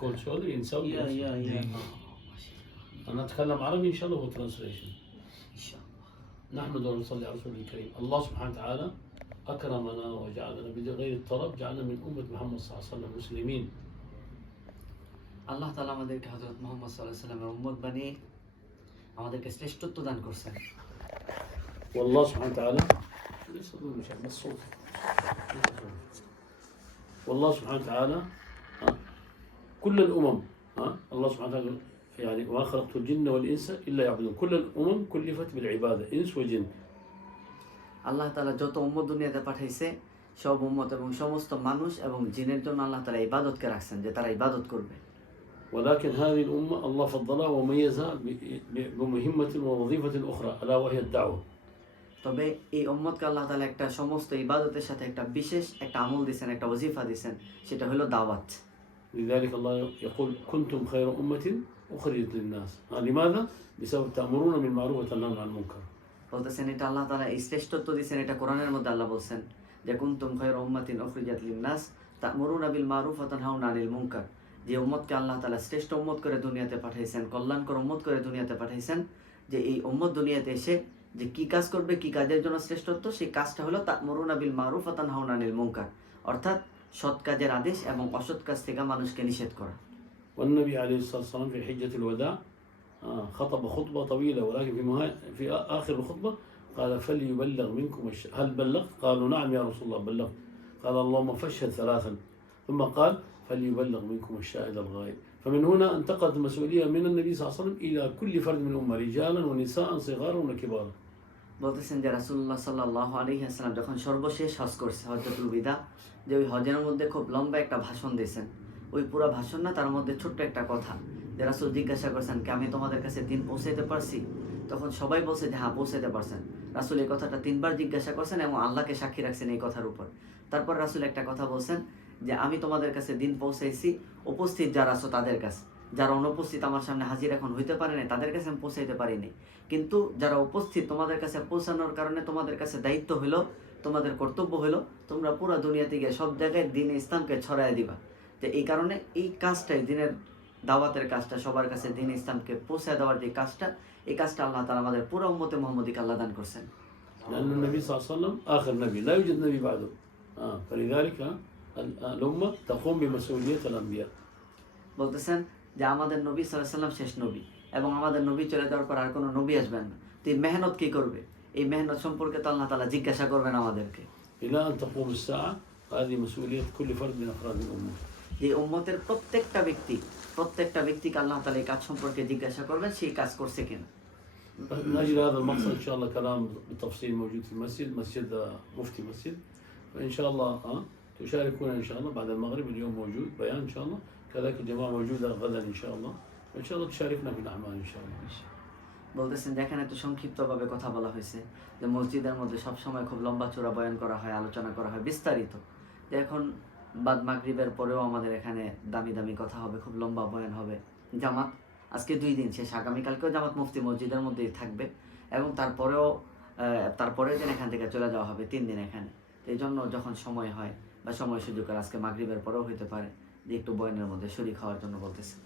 كول شغل ينسوي. يا أنا أتكلم عربي إن شاء الله هو ترانسليشن. إن شاء الله. نحمد ونصلي على رسوله الكريم. الله سبحانه وتعالى أكرمنا وجعلنا بغير الطلب، جعلنا من أمة محمد صلى الله عليه وسلم مسلمين. আল্লাহ তাআলা আমাদেরকে হযরত মুহাম্মদ সাল্লাল্লাহু আলাইহি ওয়াসাল্লামের উম্মত বানিয়ে আমাদেরকে শ্রেষ্ঠত্ব দান করছেন। والله سبحانه وتعالى والله سبحانه وتعالى كل الأمم الله سبحانه وتعالى يعني وما خلقت الجن والإنس إلا يعبدون. كل الأمم كلفت بالعبادة إنس وجن. আল্লাহ তাআলা যত উম্মত দুনিয়াতে পাঠাইছে সব উম্মত এবং সমস্ত মানুষ এবং জিনের জন্য আল্লাহ তাআলা ইবাদতকে রাখছেন যে তারা ইবাদত করবে। ولكن هذه الأمة الله فضلها وميزها بمهمة ووظيفة أخرى ألا وهي الدعوة. তবে এই উম্মতকে আল্লাহ তাআলা একটা সমস্ত ইবাদতের সাথে একটা বিশেষ একটা আমল দিয়েছেন, একটা ওজিফা দিয়েছেন, সেটা হলো দাওয়াত। لذلك الله يقول كنتم خير أمة أخرجت للناس. لماذا؟ بسبب تأمرون بالمعروف وتنهون عن المنكر. বলতেছেন এটা আল্লাহ তাআলা এই শ্রেষ্ঠত্ব দিয়েছেন, এটা কোরআনের মধ্যে আল্লাহ বলছেন যে কুনতুম খায়রা উম্মাতিন উখরিজাত লিন-নাস তা'মুরুনা বিল মারুফ ওয়া তানহাউনা আনিল মুনকার। যে উম্মতকে আল্লাহ তাআলা শ্রেষ্ঠ উম্মত করে দুনিয়াতে পাঠাইছেন, কল্যাণকর উম্মত করে দুনিয়াতে পাঠাইছেন, যে এই উম্মত দুনিয়াতে এসে যে কি কাজ করবে, কি কাজের জন্য শ্রেষ্ঠত্ব, সেই কাজটা হলো তা'মুরুনা বিল মারুফ ওয়া তানহাউনা আনিল মুনকার, অর্থাৎ সৎ কাজের আদেশ এবং অসৎ কাজ থেকে মানুষকে নিষেধ করা। والنبي عليه الصلاة والسلام في حجة الوداع خطب خطبة طويلة، ولكن في آخر الخطبة قال فليبلغ منكم هل بلغت؟ قالوا نعم يا رسول الله بلغت. قال اللهم فاشهد ثلاثا، ثم قال فليبلغ منكم الشاهد الغائب. فمن هنا انتقلت المسؤولية من النبي صلى الله عليه وسلم إلى كل فرد من الأمة رجالا ونساء صغارا وكبارا. বলতেছেন যে রাসূলুল্লাহ সাল্লাল্লাহু আলাইহি ওয়াসাল্লাম যখন সর্বশেষ হজ করছে, হজ্জাতুল বিদা, যে ওই হজের মধ্যে খুব লম্বা একটা ভাষণ দিয়েছেন। ওই পুরো ভাষণ না, তার মধ্যে ছোট্ট একটা কথা, যে রাসূল জিজ্ঞাসা করছেন কি আমি তোমাদের কাছে দিন পৌঁছাইতে পারছি? তখন সবাই বলছে যে হ্যাঁ পৌঁছাইতে পারছেন। রাসূল এই কথাটা 3 বার জিজ্ঞাসা করছেন এবং আল্লাহকে সাক্ষী রাখছেন এই কথার উপর। তারপর রাসূল একটা কথা বলছেন যে আমি তোমাদের কাছে দিন পৌঁছাইছি উপস্থিত যারা আছো তাদের কাছে, যারা অনুপস্থিত আমার সামনে হাজির এখন হইতে পারে না তাদের কাছে আমি পৌঁছাইতে পারিনি, কিন্তু যারা উপস্থিত তোমাদের কাছে পৌঁছানোর কারণে তোমাদের কাছে দায়িত্ব হলো, তোমাদের কর্তব্য হলো তোমরা পুরো দুনিয়াতে গিয়ে সব জায়গায় দ্বীন ইসলামকে ছড়ায় দিবা। তো এই কারণে এই কাজটাই দিনের দাওয়াতের কাজটা, সবার কাছে দ্বীন ইসলামকে পৌঁছায় দেওয়ার যে কাজটা, এই কাজটা আল্লাহ তাআলা আমাদের পুরো উম্মতে মুহাম্মদীকে আল্লাহ দান করছেন। لأن النبي صلى الله عليه وسلم آخر نبي لا يوجد نبي بعده. فلذلك الأمة تقوم بمسؤولية الأنبياء. বলতেছেন যে আমাদের নবী সাল্লাল্লাহু আলাইহি ওয়াসাল্লাম শেষ নবী এবং আমাদের নবী চলে যাওয়ার পর আর কোনো নবী আসবেন না। তো এই মেহনত কি করবে? এই মেহনত সম্পর্কে তো আল্লাহ তাআলা জিজ্ঞাসা করবেন আমাদেরকে। إلى أن تقوم الساعة هذه مسؤولية كل فرد من أفراد الأمة. যে উম্মতের প্রত্যেকটা ব্যক্তিকে আল্লাহ তাআলা এই কাজ সম্পর্কে জিজ্ঞাসা করবেন সেই কাজ করছে কিনা। من أجل هذا المقصد إن شاء الله كلام بالتفصيل موجود في المسجد، مسجد مفتي مسجد، فإن شاء الله تشاركونا إن شاء الله بعد المغرب. اليوم موجود بيان إن شاء الله، كذلك الجماعة موجودة غدا إن شاء الله، وإن شاء الله تشاركنا في الأعمال إن شاء الله. বলতেছেন যে এখানে একটু সংক্ষিপ্তভাবে কথা বলা হয়েছে যে মসজিদের মধ্যে সব সময় খুব লম্বা চূড়া বয়ান করা হয়, আলোচনা করা হয় বিস্তারিত। যে এখন বাদ মাগরিবের পরেও আমাদের এখানে দামি দামি কথা হবে, খুব লম্বা বয়ান হবে। জামাত আজকে 2 দিন শেষ, আগামীকালকেও জামাত মুফতি মসজিদের মধ্যেই থাকবে এবং তারপরের দিন এখান থেকে চলে যাওয়া হবে 3 দিন এখানে। এই জন্য যখন সময় হয় বা সময় সুযোগ, আজকে মাগরিবের পরেও হইতে পারে যে একটু বয়ানের মধ্যে শরীক হওয়ার জন্য বলতেছে।